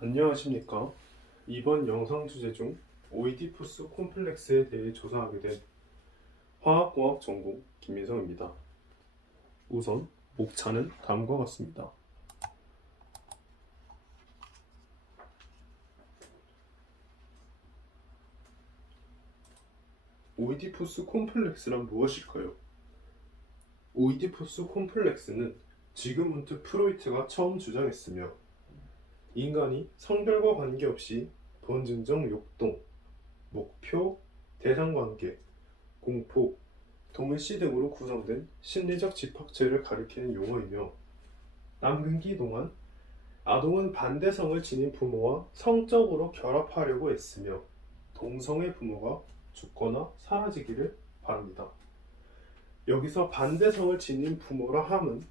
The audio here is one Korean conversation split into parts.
안녕하십니까. 이번 영상 주제 중 오이디푸스 콤플렉스에 대해 조사하게 된 화학공학 전공 김민성입니다. 우선 목차는 다음과 같습니다. 오이디푸스 콤플렉스란 무엇일까요? 오이디푸스 콤플렉스는 지그문트 프로이트가 처음 주장했으며 인간이 성별과 관계없이 본능적 욕동, 목표, 대상관계, 공포, 동일시 등으로 구성된 심리적 집합체를 가리키는 용어이며 남근기 동안 아동은 반대성을 지닌 부모와 성적으로 결합하려고 애쓰며 동성의 부모가 죽거나 사라지기를 바랍니다. 여기서 반대성을 지닌 부모라 함은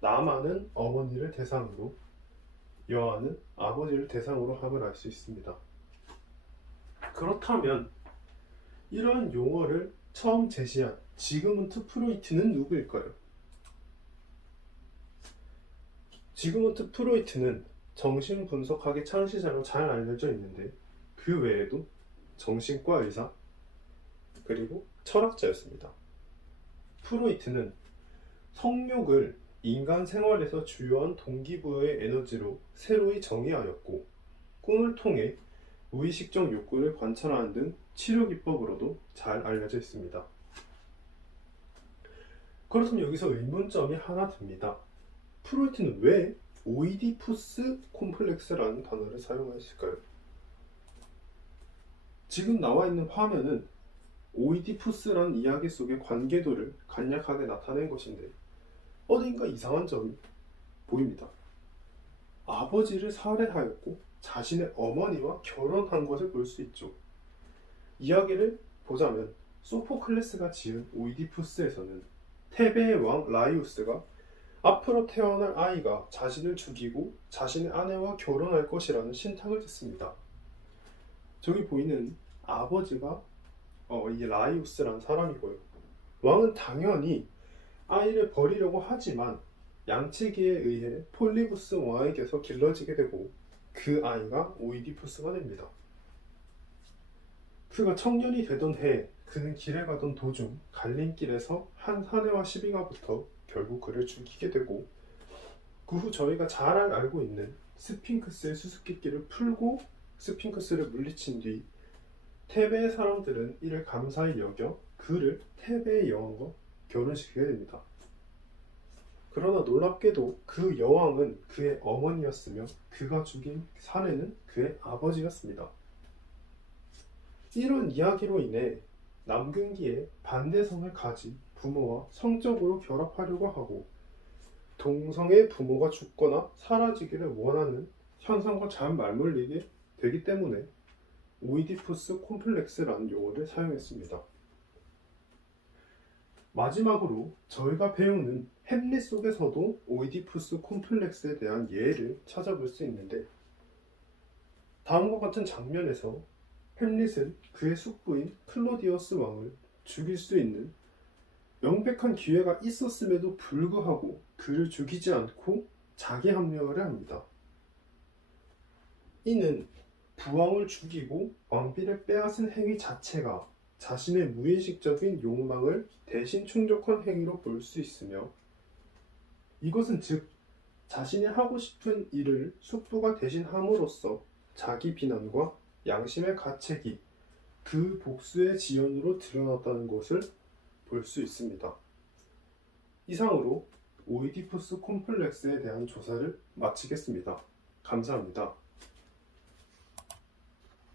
남아는 어머니를 대상으로 여아는 아버지를 대상으로 함을 알 수 있습니다. 그렇다면 이러한 용어를 처음 제시한 지그문트 프로이트는 누구일까요? 지그문트 프로이트는 정신분석학의 창시자로 잘 알려져 있는데 그 외에도 정신과 의사 그리고 철학자였습니다. 프로이트는 성욕을 인간 생활에서 주요한 동기부여의 에너지로 새로이 정의하였고 꿈을 통해 무의식적 욕구를 관찰하는 등 치료 기법으로도 잘 알려져 있습니다. 그렇다면 여기서 의문점이 하나 듭니다. 프로이트는 왜 오이디푸스 콤플렉스라는 단어를 사용했을까요? 지금 나와 있는 화면은 오이디푸스라는 이야기 속의 관계도를 간략하게 나타낸 것인데 어딘가 이상한 점이 보입니다. 아버지를 살해하였고 자신의 어머니와 결혼한 것을 볼 수 있죠. 이야기를 보자면 소포클레스가 지은 오이디푸스에서는 테베의 왕 라이우스가 앞으로 태어날 아이가 자신을 죽이고 자신의 아내와 결혼할 것이라는 신탁을 짓습니다. 저기 보이는 아버지가 어, 이 라이우스라는 사람이고요. 왕은 당연히 아이를 버리려고 하지만 양치기에 의해 폴리부스 왕에게서 길러지게 되고 그 아이가 오이디푸스가 됩니다. 그가 청년이 되던 해 그는 길에 가던 도중 갈림길에서 한 사내와 시비가 붙어 결국 그를 죽이게 되고 그 후 저희가 잘 알고 있는 스핑크스의 수수께끼를 풀고 스핑크스를 물리친 뒤 테베의 사람들은 이를 감사히 여겨 그를 테베의 여왕과 결혼시키게 됩니다. 그러나 놀랍게도 그 여왕은 그의 어머니였으며 그가 죽인 사내는 그의 아버지였습니다. 이런 이야기로 인해 남근기에 반대성을 가진 부모와 성적으로 결합하려고 하고 동성의 부모가 죽거나 사라지기를 원하는 현상과 잘 맞물리게 되기 때문에 오이디푸스 콤플렉스라는 용어를 사용했습니다. 마지막으로 저희가 배우는 햄릿 속에서도 오이디푸스 콤플렉스에 대한 예를 찾아볼 수 있는데 다음과 같은 장면에서 햄릿은 그의 숙부인 클로디어스 왕을 죽일 수 있는 명백한 기회가 있었음에도 불구하고 그를 죽이지 않고 자기 합력을 합니다. 이는 부왕을 죽이고 왕비를 빼앗은 행위 자체가 자신의 무의식적인 욕망을 대신 충족한 행위로 볼 수 있으며 이것은 즉 자신이 하고 싶은 일을 숙부가 대신 함으로써 자기 비난과 양심의 가책이 그 복수의 지연으로 드러났다는 것을 볼 수 있습니다. 이상으로 오이디푸스 콤플렉스에 대한 조사를 마치겠습니다. 감사합니다.